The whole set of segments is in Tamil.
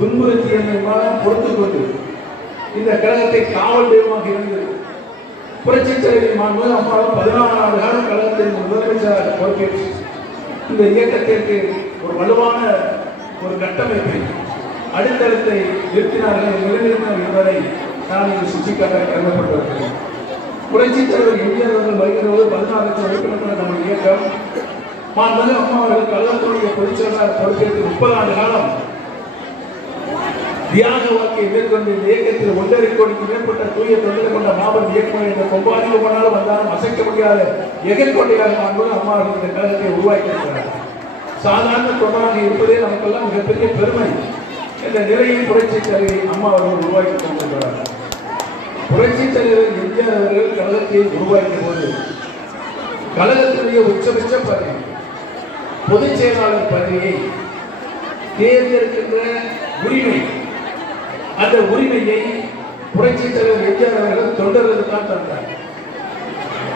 துன்புறுத்தியதை மாதம் பொறுத்து கொண்டு இந்த கழகத்தை காவல் தெய்வமாக இருந்தது புரட்சி தலைவி மாண்பு அம்மாவும் பதினாறாவது ஆண்டு காலம் கழகத்தின் முதலமைச்சராக பொறுப்பேற்று இந்த இயக்கத்திற்கு ஒரு வலுவான ஒரு கட்டமைப்பை அடித்தளத்தை நிறுத்தினார்கள் நிலைநிறுத்தினர் என்பதை நான் இங்கு சுட்டிக்காட்ட கடமைப்பட்டிருக்கிறேன். புரட்சி தலைவர் எம்ஜிஆர் அவர்கள் வருகிறபோது பதினாறு லட்சம் உறுப்பினர்கள் நம்ம இயக்கம் மாண்பு அம்மா அவர்கள் கழகத்துடைய பொதுச்செயலாளர் பொறுப்பேற்று முப்பது ஆண்டு காலம் தியாக வாழ்க்கையை மேற்கொண்டு இந்த இயக்கத்தில் ஒன்றரை கோடிக்கு மேற்பட்ட தூய தொழில் கொண்ட மாபெரும் இயக்கம் என்ற கொம்பாதி போனாலும் வந்தாலும் அசைக்க முடியாத எதிர்கொண்டையாக மாண்புமிகு அம்மா அவர்கள் இந்த கழகத்தை உருவாக்கி இருக்கிறார் சாதாரண தொண்டராக இருப்பதே நமக்கெல்லாம் மிகப்பெரிய பெருமை இந்த நிலையில் புரட்சி தலைவி அம்மா அவர்கள் உருவாக்கி கொண்டிருக்கிறார் புரட்சி தலைவர் எம்ஜிஆர் அவர்கள் கழகத்தை உருவாக்கிய போது கழகத்தினுடைய உச்சபட்ச பதவி பொதுச் செயலாளர் பதவியை தேர்ந்தெடுக்கின்ற உரிமை அந்த உரிமையை புரட்சி தலைவர் எம்ஜிஆர் அவர்கள் தொண்டர்களுக்கு தான் தந்தார்.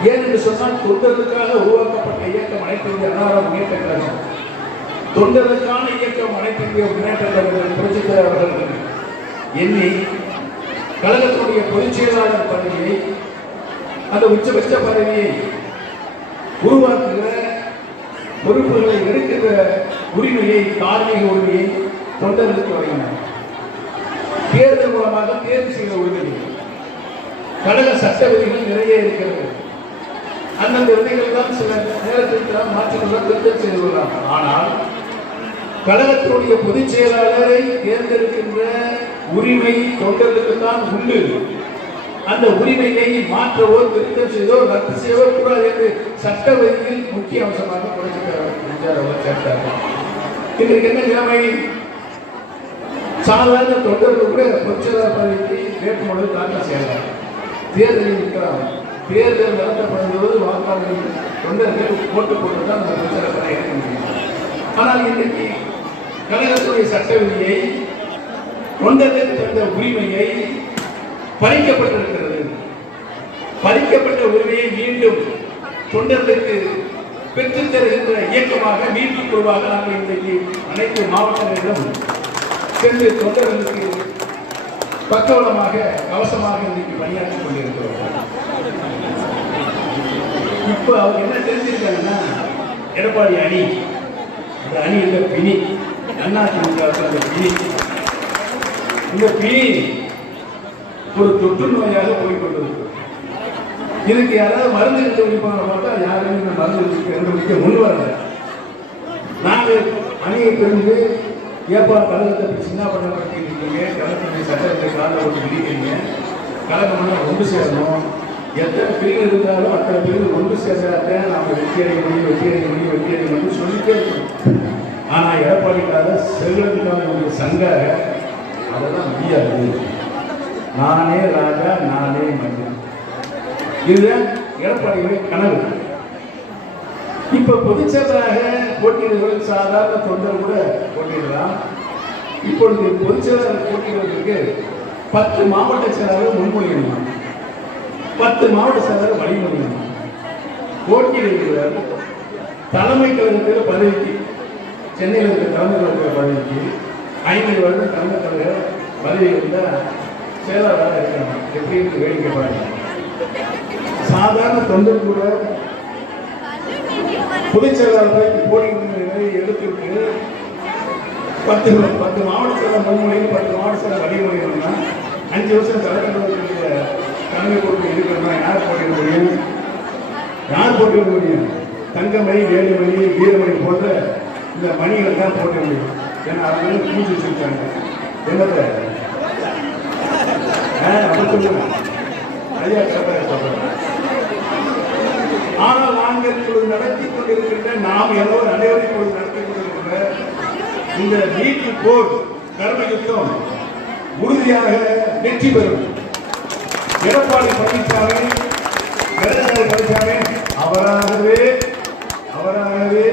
ஏன் என்று சொன்னால் தொண்டர்களுக்காக உருவாக்கப்பட்ட இயக்கம் அனைத்து இந்திய அன்னார முன்னேற்ற கழகம். தொண்டர்களுக்கான இயக்கம் அனைத்து இந்திய முன்னேற்ற கழகம் புரட்சி தலைவர் அவர்கள். எண்ணி கழகத்தினுடைய பொதுச் செயலாளர் பதவியை அந்த உச்சபட்ச பதவியை உருவாக்குகிற பொறுப்புகளை எடுக்கிற உரிமையை தார்மீக உரிமையை தொண்டர்களுக்கு வழங்கினார். தேர்தல் மூலமாக தேர்வு செய்த உரிமை கழக சட்ட விதிகள் நிறைய இருக்கிறது. அந்தந்த விதிகள் தான் சில நேரத்தில் மாற்றங்கள் மாற்றிக்கொள்ள திருத்தம் செய்து கொள்ளலாம் ஆனால் கழகத்தினுடைய பொதுச் செயலாளரை தேர்ந்தெடுக்கின்ற உரிமை தொண்டர்களுக்கு தான் உண்டு. அந்த உரிமையை மாற்றவோ திருத்தம் செய்தோ ரத்து செய்யவோ கூடாது என்று சட்ட வரியில் முக்கிய அம்சமாக புரட்சித்தலைவர் சேர்த்தார்கள் இன்றைக்கு என்ன நிலைமை? சாதாரண தொண்டர்கள் கூட பொதுச்செயலாளர் பதவிக்கு வேட்புமனு தாக்கல் செய்யலாம். தேர்தலில் நிற்கிறாங்க. தேர்தல் நடத்தப்படும்போது வாக்காளர்கள் தொண்டர்கள் போட்டு போட்டு தான் அந்த பொதுச்செயலாளர் பதவி எடுக்க முடியும். ஆனால் இன்றைக்கு கழகத்துறை சட்ட விதியை தொண்டர்கள் தந்த உரிமையை பறிக்கப்பட்டிருக்கிறது. பறிக்கப்பட்ட உரிமையை மீண்டும் தொண்டர்களுக்கு பெற்றுத் தருகின்ற இயக்கமாக மீட்புக் குழுவாக நாங்கள் இன்றைக்கு அனைத்து மாவட்டங்களிலும் சென்று தொண்டர்களுக்கு பக்கவளமாக கவசமாக இன்றைக்கு பணியாற்றிக் கொண்டிருக்கிறோம். இப்போ அவங்க என்ன தெரிஞ்சிருக்காங்கன்னா எடப்பாடி அணி அந்த அணி இந்த பிணி? அண்ணா திமுக அந்த பிணி. இந்த பிணி ஒரு தொற்று நோயாக போய்கொண்டிருக்கு இதுக்கு யாராவது மருந்து கண்டுபிடிப்பாங்க பார்த்தா யாருமே இந்த மருந்து கண்டுபிடிக்க முன் வரல. நாங்கள் அணியை தெரிஞ்சு ஏப்பா கழகத்தை இப்படி சின்ன பண்ண இருக்கீங்க கழகத்துடைய சட்டத்தை காலை போட்டு விதிக்கிறீங்க கழகம்னா ஒன்று சேரணும். எத்தனை பிரிவு இருந்தாலும் அத்தனை பிரிவு ஒன்று சேர்ந்தாக்க நாம் வெற்றி அடைய முடியும் வெற்றி அடைய முடியும் வெற்றி அடைய முடியும் சொல்லிட்டே இருக்கணும். ஆனால் எடப்பாடிக்காக செல்வதுக்கான ஒரு சங்க அதெல்லாம் முடியாது. நானே ராஜா நானே மன்னன். இதுதான் எடப்பாடியுடைய கனவு. இப்ப பொதுச்செயலாக போட்டியிடுவது சாதாரண தொண்டர் கூட போட்டியிடலாம். இப்பொழுது பொதுச்செயலாளர் போட்டியிடுவதற்கு பத்து மாவட்ட செயலாளர் முன்மொழியணுமா? பத்து மாவட்ட செயலாளர் வழிமொழியணுமா? போட்டியிடுகிறார் தலைமை கழகத்தில் பதவிக்கு சென்னையில் இருக்கிற தலைமை கழக பதவிக்கு ஐம்பது வருடம் தலைமை கழக பதவி இருந்தால் செயலாளராக இருக்காங்க எப்படி வேடிக்கை பாருங்க. சாதாரண தொண்டர் கூட பொதுச் செயலாளராக போட்டி எடுத்துட்டு பத்து பத்து மாவட்ட செயலர் முன்மொழியும் பத்து மாவட்ட செயலர் வழிமொழியணும்னா அஞ்சு வருஷம் தலைவர்களுடைய தலைமை பொறுப்பு இருக்கிறதா யார் போட்டியிட முடியும்? யார் போட்டியிட முடியும்? தங்கமணி வேலுமணி வீரமணி போன்ற இந்த மணிகள் தான் போட்டிட முடியும். ஏன்னா அவங்க வந்து பூஜை வச்சிருக்காங்க என்னத்தை? ஆ, அப்படி சொல்லுங்க ஐயா கரெக்டாக சொல்றேன். ஆனால் நாங்கள் குழு நடத்தி கொண்டிருக்கின்ற நாம் ஏதோ நடைமுறை குழு நடத்தி கொண்டிருக்கின்ற இந்த நீட்டு போர் கர்ம யுத்தம் உறுதியாக வெற்றி பெறும். எடப்பாடி பழனிசாமி எடப்பாடி பழனிசாமி அவராகவே அவராகவே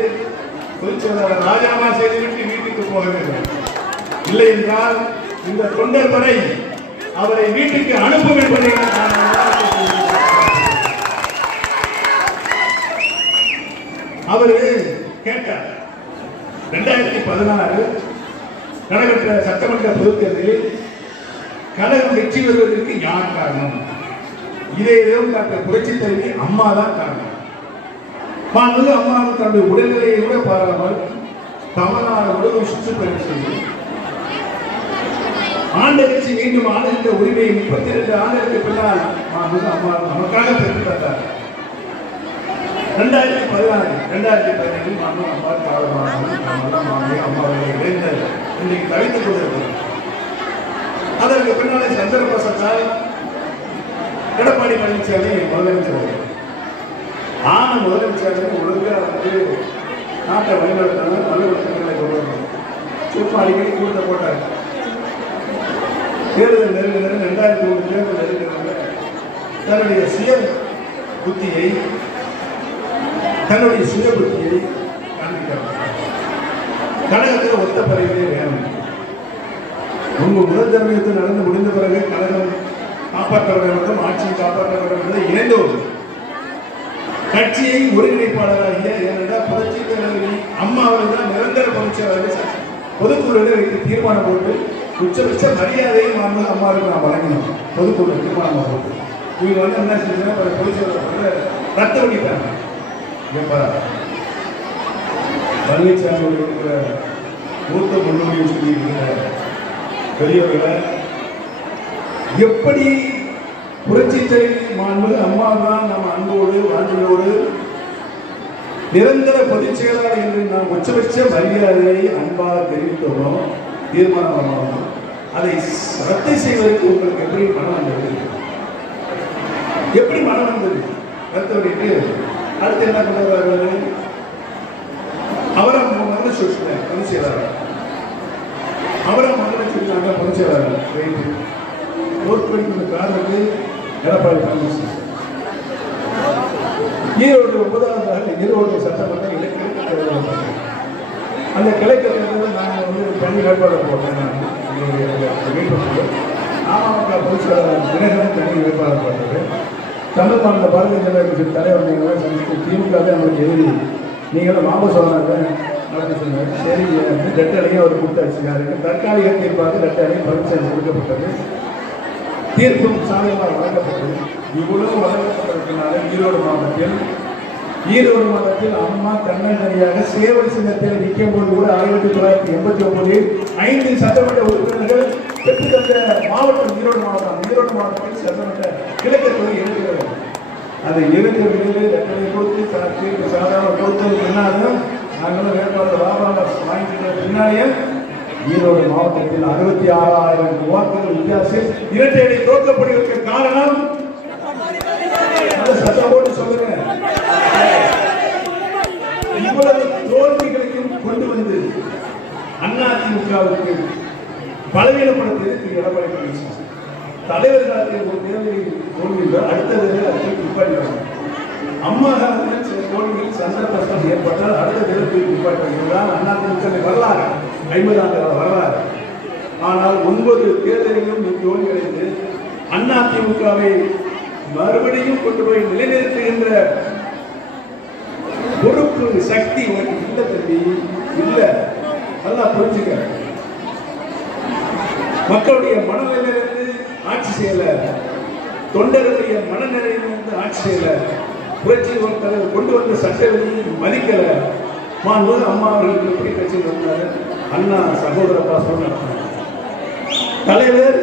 பொதுச்செயலாளர் ராஜாமா செய்துவிட்டு வீட்டுக்கு போக வேண்டும். இல்லை என்றால் இந்த தொண்டர் வரை அவரை வீட்டுக்கு அனுப்பும் என்பதை நான் அவரு கேட்டார். ரெண்டாயிரத்தி பதினாறு நடைபெற்ற சட்டமன்ற பொதுத்தேர்தலில் கழகம் வெற்றி பெறுவதற்கு யார் காரணம்? இதை எதுவும் டாக்டர் புரட்சி தலைவி அம்மா தான் காரணம். மாண்புமிகு அம்மா தன்னுடைய உடல்நிலையை கூட பாராமல் தமிழ்நாடு முழுவதும் சுற்றுப்பயணம் செய்து ஆண்ட கட்சி மீண்டும் ஆளுகின்ற உரிமையை முப்பத்தி ரெண்டு ஆண்டுகளுக்கு பின்னால் மாண்புமிகு அம்மா நமக்காக பெற்று தந்தார். ரெண்டாயிரத்தி பதினாறு ரெண்டாயிரத்தி பதினேழு மாண்பு அம்மா காலமானாலும் நம்மெல்லாம் மாண்புமிகு அம்மாவை இணைந்த இன்றைக்கு கலைந்து கொண்டிருக்கிறது. அதற்கு பின்னாலே சந்திரபிரசாத்தால் எடப்பாடி பழனிசாமி முதலமைச்சர். ஆன முதலமைச்சர் ஒழுங்காக வந்து நாட்டை வழிநடத்தினாலும் நல்ல திட்டங்களை கொண்டு வந்தோம் சும்மா அடிக்கடி கூட்ட போட்டாங்க தேர்தல் நெருங்க ரெண்டாயிரத்தி ஒன்று தேர்தல் நெருங்கிறவங்க தன்னுடைய சுய புத்தியை தன்னுடைய சுய புத்தியை காண்பிக்கிறார். கழகத்தில் ஒத்த பறவைகளே வேணும். உங்க முதல் தர்மயத்தில் நடந்து முடிந்த பிறகு கழகம் காப்பாற்ற ஆட்சியை காப்பாற்றவர்களும் இணைந்து வருது கட்சியை ஒருங்கிணைப்பாளராகிய ஏனென்றால் புரட்சி தலைவி அம்மா அவர்கள் தான் நிரந்தர பொதுச்செயலாளர் பொதுக்குழுவில் வைத்து தீர்மானம் போட்டு உச்சபட்ச மரியாதையை மாண்பு அம்மாவுக்கு நான் வழங்கினோம். பொதுக்குழு தீர்மானம் போட்டு. இவங்க வந்து என்ன செஞ்சுன்னா பொதுச்செயலாளர் வந்து ரத்து பண்ணிட்டாங்க. ஏப்பா பழனிசாமி இருக்கிற மூத்த முன்னோடியை சொல்லி இருக்கிற பெரியவர்களை. எப்படி புரட்சி தலைவி மாண்பு அம்மா தான் நம்ம அன்போடு வாழ்க்கையோடு நிரந்தர பொதுச் செயலாளர் என்று நாம் உச்சபட்ச மரியாதையை அன்பாக தெரிவித்தோம்? தீர்மானம் அதை ரத்து செய்வதற்கு உங்களுக்கு எப்படி மனம் வந்தது? எப்படி மனம் வந்தது? ரத்து பண்ணிட்டு அடுத்து என்ன பண்ணுவார்கள் அவரை முதல்ல சொல்லுங்க பொதுச் செயலாளர் அவரை முதல்ல சொல்லிட்டாங்க பொதுச் செயலாளர் ரைட்டு ஓட்டு படிக்கிற எடப்பாடி பழனிசாமி. ஈரோடு ஒன்பதாவது ஈரோடு சட்டமன்ற இலக்கிய அந்த கிளைக்கிறது நாங்கள் வந்து தனி வேட்பாளர் போட்டேன் நான் எங்களுடைய மீட்பு அமமுக பொதுச்செயலாளர் தினகரன் தனி வேட்பாளர் போட்டது. தமிழ் மாநில பாரதிய ஜனதா கட்சி தலைவர் நீங்களே சந்தித்து திமுகவே தான் நம்மளுக்கு எதிரி நீங்களும் மாம சோழனாக நடத்தி சரி ரெட்டலையும் அவர் கொடுத்தாச்சு. யாருக்கு தற்காலிக தீர்ப்பாக ரெட்டலையும் பரிசு கொடுக்கப்பட்டது. தீர்ப்பும் சாதகமாக வழங்கப்பட்டது. இவ்வளவு வழங்கப்பட்டிருக்கனால ஈரோடு மாவட்டத்தில் ஈரோடு மாவட்டத்தில் அம்மா தன்னந்தனியாக சேவல் சின்னத்தில் நிற்கும் போது கூட ஆயிரத்தி தொள்ளாயிரத்தி எண்பத்தி ஒன்பதில் ஐந்து சட்டமன்ற உறுப்பினர்கள் பெற்று தந்த மாவட்டம் ஈரோடு மாவட்டம் ஈரோடு மாவட்டத்தில் சட்டமன்ற கிழக்கு தொகுதி எழுதுகிறது அந்த இருக்கு விடுதலை ரெட்டலை கொடுத்து சா- சாதாரண கொடுத்தது பின்னாலும் நாங்களும் வேட்பாளர் ராமராஜ் வாங்கிட்டு பின்னாலேயே ஈரோடு மாவட்டத்தில் அறுபத்தி ஆறாயிரம் வாக்குகள் வித்தியாசம் இரட்டை அடி தோற்கப்படுவதற்கு காரணம்? சட்டம் போட்டு சொல்லுங்க. இவ்வளவு தோல்விகளையும் கொண்டு வந்து அதிமுகவுக்கு பலவீனப்படுத்தியது திரு எடப்பாடி பழனிசாமி தலைவர் காலத்தில் ஒரு தேர்தலில் தோல்வியில் அடுத்த தேர்தலில் அதை நிப்பாட்டினாங்க அம்மா காலத்தில் சில தோல்வியில் சந்தர்ப்பம் ஏற்பட்டால் அடுத்த தேர்தலில் நிப்பாட்டினாங்க இதுதான் அதிமுக வரலாறு ஐம்பது ஆண்டு கால வரலாறு. ஆனால் ஒன்பது தேர்தலிலும் தோல்வியடைந்து அதிமுகவை மறுபடியும் கொண்டு போய் நிலைநிறுத்துகின்ற பொறுப்பு சக்தி உனக்கு இல்ல தம்பி இல்ல. நல்லா புரிஞ்சுக்க. மக்களுடைய மனநிலையிலிருந்து ஆட்சி செய்யல. தொண்டர்களுடைய மனநிலையிலிருந்து ஆட்சி செய்யல. புரட்சி தலைவர் கொண்டு வந்த சட்ட விதியை மதிக்கல. மாண்புமிகு அம்மா அவர்களுக்கு எப்படி கட்சியில் வந்தாரு அண்ணா சகோதர பாசம் நடத்தினார் தலைவர்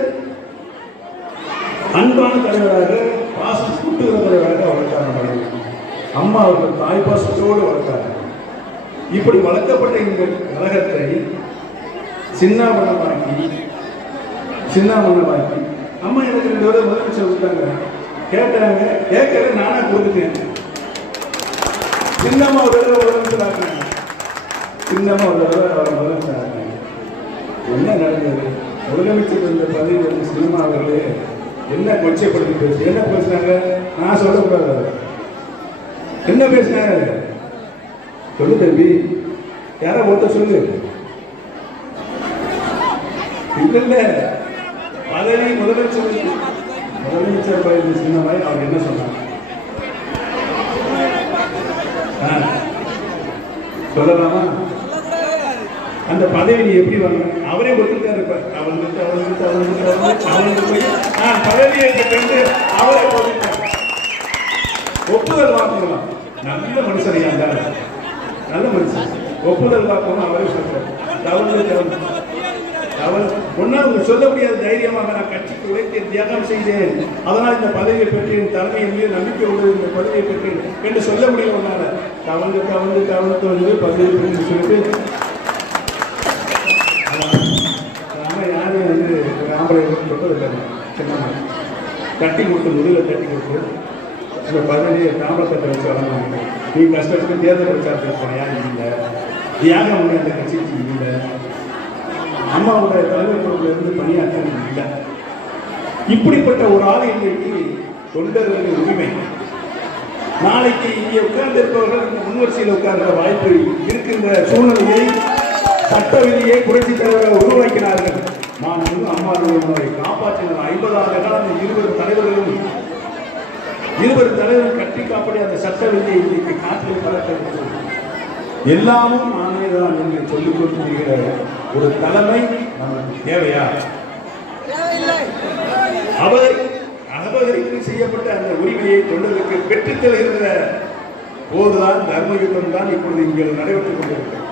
அன்பான தலைவராக பாசம் கூட்டுகிற தலைவராக வளர்த்தார் தலைவர் அம்மா அவர்கள் தாய் பாசத்தோடு வளர்த்தார். இப்படி வளர்க்கப்பட்ட இந்த கழகத்தை சின்னாபனமாக்கி சின்னாபனமாக்கி அம்மா எனக்கு ரெண்டு பேரும் முதலமைச்சர் கொடுத்தாங்க. கேட்டாங்க கேட்கற நானா கொடுத்துட்டேன். சின்னம்மா ஒரு தடவை முதலமைச்சர் ஆக்கினாங்க சின்னம்மா ஒரு தடவை அவர் முதலமைச்சர் என்ன நடந்தது? முதலமைச்சர் இருந்த பதவி வந்து சினிமா அவர்களே என்ன கொச்சைப்படுத்தி பேசு என்ன பேசுனாங்க? நான் சொல்லக்கூடாது? என்ன பேசினாங்க? சொல்லு தம்பி. யாரா ஒருத்த சொல்லு. இல்ல இல்ல பதவி முதலமைச்சர் முதலமைச்சர் பதவி சின்னமாய் அவர் என்ன சொன்னாங்க ஆ. சொல்லலாமா? அந்த பதவி நீ எப்படி வரணும் அவரே ஒத்துக்காரு இப்ப அவங்களுக்கு அவங்களுக்கு அவங்களுக்கு அவங்களுக்கு அவங்களுக்கு போய் நான் பதவியை கண்டு அவரே போட்டுட்டேன் ஒப்புதல் வாங்கலாம் நல்ல மனுஷன் இருந்தார் நல்ல மனுஷன் ஒப்புதல் வாக்கணும் அவரே சொல்றாரு தவறு அவன் அவர் சொல்ல முடியாத தைரியமாக நான் கட்சிக்கு உழைத்து தியாகம் செய்தேன் அதனால் இந்த பதவியை பெற்றேன் தலைமையின் மீது நம்பிக்கை உள்ளது இந்த பதவியை பெற்றேன் என்று சொல்ல முடியும் உன்னால கவர்ந்து தவழ்ந்து தவழ்ந்து வந்து பதவி பெற்று சொல்லிட்டு கொடுத்தது தொட்டதில்லை சின்ன தட்டி கொடுத்து முதுகில் தட்டி கொடுத்து இந்த பதினஞ்சு தாமரத்தை வச்சு வளர்ந்தாங்க நீ கஷ்டத்துக்கு தேர்தல் பிரச்சாரத்துக்கு போனியா இல்லை? யாரும் உண்டு அந்த கட்சிக்கு இல்லை. அம்மாவோட தலைமை பொறுப்புல பணியாற்ற இல்லை. இப்படிப்பட்ட ஒரு ஆள் இன்றைக்கு தொண்டர்களின் உரிமை. நாளைக்கு இங்கே உட்கார்ந்து இருப்பவர்கள் முன்வரிசையில் உட்கார்ந்த வாய்ப்பு இருக்கின்ற சூழ்நிலையை சட்ட விதியை புரட்சி தலைவர்கள் உருவாக்கினார்கள். நான் வந்து அம்மாவை காப்பாற்றினார் ஐம்பது ஆண்டு அந்த இருவர் தலைவர்களும் இருவர் தலைவர்கள் கட்டி காப்படி அந்த சட்ட விதியை இன்னைக்கு காற்றில் பறக்கிறது எல்லாமும் நானே தான் என்று சொல்லிக் கொண்டிருக்கிற ஒரு தலைமை நமக்கு தேவையா? அவர் அகபகரிப்பு செய்யப்பட்ட அந்த உரிமையை தொண்டர்களுக்கு பெற்றுத்தல் தருகின்ற போதுதான் தர்ம யுத்தம் தான் இப்பொழுது இங்கே நடைபெற்றுக் கொண்டிருக்கிறது.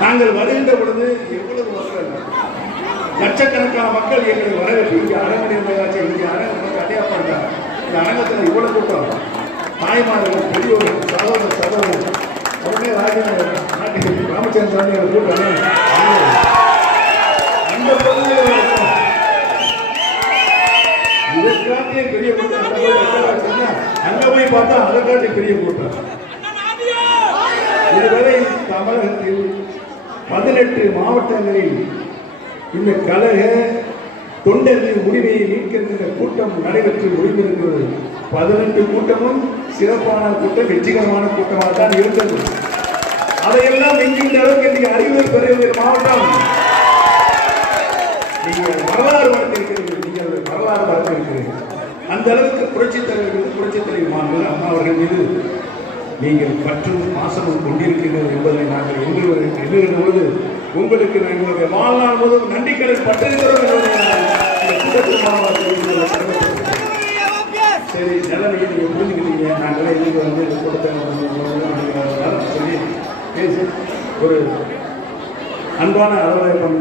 நாங்கள் வருகின்ற பொழுது எவ்வளவு லட்சக்கணக்கான மக்கள் எங்களை வரவேற்பு இங்கே அரங்கடைய மேலாட்சி இங்கே அரங்க பண்ணுறாங்க இந்த அரங்கத்தில் இவ்வளோ கூட்டம் தாய்மார்கள் பெரியோர்கள் சகோதர சகோதரர் உடனே ராஜேந்திர நாட்டுக்கு ராமச்சந்திரன் சாமி கூட்டம் அந்த பகுதியில் இருக்கும். பெரிய கூட்டம். அங்க போய் பார்த்தா அதற்காட்டி பெரிய கூட்டம். இதுவரை தமிழகத்தில் பதினெட்டு மாவட்டங்களில் இந்த கழக தொண்டர்களின் உரிமையை மீட்கின்ற கூட்டம் நடைபெற்று முடிந்திருக்கிறது பதினெட்டு கூட்டமும் சிறப்பான கூட்டம் வெற்றிகரமான கூட்டமாக தான் இருந்தது. அதையெல்லாம் என்கின்ற அளவுக்கு இன்னைக்கு அறிவுரை பெறுகிற மாவட்டம். நீங்கள் வரலாறு வளர்த்திருக்கிறீர்கள் நீங்கள் வரலாறு வளர்த்திருக்கிறீர்கள். அந்த அளவுக்கு புரட்சித் தலைவர்கள் புரட்சித் தலைவர் மாணவர்கள் அம்மா அவர்கள் மீது நீங்கள் பற்றும் பாசமும் கொண்டிருக்கிறீர்கள் என்பதை நாங்கள் எண்ணுகிற எண்ணுகிற பொழுது உங்களுக்கு எங்களுடைய வாழ்நாள் முழுவதும் நன்றிக்கடன் பட்டிருக்கிறோம் சரி நிலைமையை நீங்கள் புரிஞ்சுக்கிட்டீங்க. நாங்களே இன்னைக்கு வந்து இந்த கூட்டத்தை சொல்லி பேசி. ஒரு அன்பான அலுவலகம்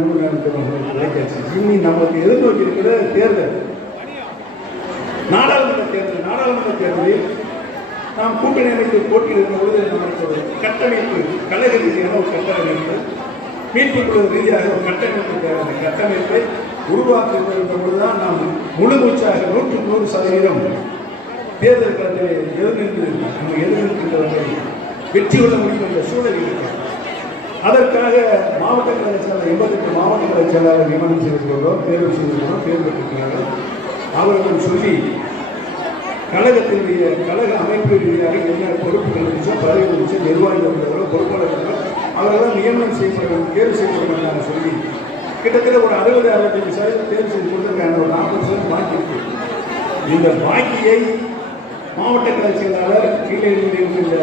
நினைக்காச்சு இனி நமக்கு எதிர்நோக்கி இருக்கிற தேர்தல். நாடாளுமன்ற தேர்தல் நாடாளுமன்ற தேர்தலில் நாம் கூட்டணி அமைத்து போட்டியிடும் பொழுது நமக்கு ஒரு கட்டமைப்பு கலைகளுக்கு என ஒரு கட்டமைப்பு. மீட்புக்குழு ரீதியாக ஒரு கட்டமைப்பு தேவை. அந்த கட்டமைப்பை உருவாக்குகின்ற பொழுதுதான் நாம் முழு மூச்சாக நூற்றுக்கு நூறு சதவீதம் தேர்தல் களத்தில் எதிர்நின்று நம்ம எதிர்நிற்கின்றவர்களை வெற்றி கொள்ள முடியும் என்ற சூழல் இருக்கிறது. அதற்காக மாவட்ட கலை செயலாளர் எண்பத்தெட்டு மாவட்ட கலை செயலாளர் நியமனம் செய்திருக்கிறோம் தேர்வு செய்திருக்கிறோம் தேர்ந்தெடுத்திருக்கிறார்கள் அவர்களும் சொல்லி கழகத்தினுடைய கழக அமைப்பு ரீதியாக என்ன பொறுப்புகள் இருந்துச்சோ பதவி இருந்துச்சோ நிர்வாகிகள் பொறுப்பாளர்கள் அவர்களெல்லாம் நியமனம் செய்யப்படும் தேர்வு செய்யப்படும் சொல்லி கிட்டத்தட்ட ஒரு அறுபது அறுபத்தஞ்சு சதவீதம் தேர்வு செய்து கொடுத்துருக்காங்க ஒரு நாற்பது சதவீதம் பாக்கி இருக்கு. இந்த பாக்கியை மாவட்ட கலை செயலாளர் கீழே இருக்கின்ற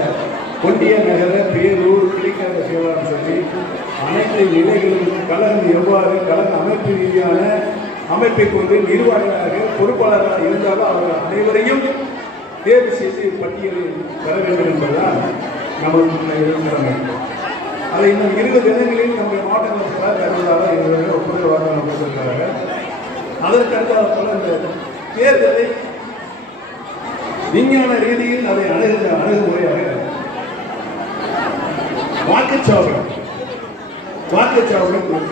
கொண்டிய நகர பேரூர் கிளைக்கழக செயலாளர் சொல்லி அனைத்து நிலைகளிலும் கழகம் எவ்வாறு கழக அமைப்பு ரீதியான அமைப்பை கொண்டு நிர்வாகிகளாக பொறுப்பாளராக இருந்தாலும் அவர்கள் அனைவரையும் தேர்வு செய்து பட்டியலில் பெற வேண்டும் என்பதுதான் நமக்கு இருக்கிறாங்க அதை இன்னும் இருபது தினங்களில் நம்முடைய மாவட்டங்கள் தருவதாக எங்களுடைய ஒப்புதல் வாக்குறுதி கொடுத்திருக்கிறாங்க அதற்கு போல இந்த தேர்தலை விஞ்ஞான ரீதியில் அதை அணுகு அணுகுமுறையாக வாக்குச்சாவடி வாக்குச்சாவடி ஒவ்வொரு வாக்குச்சாவடி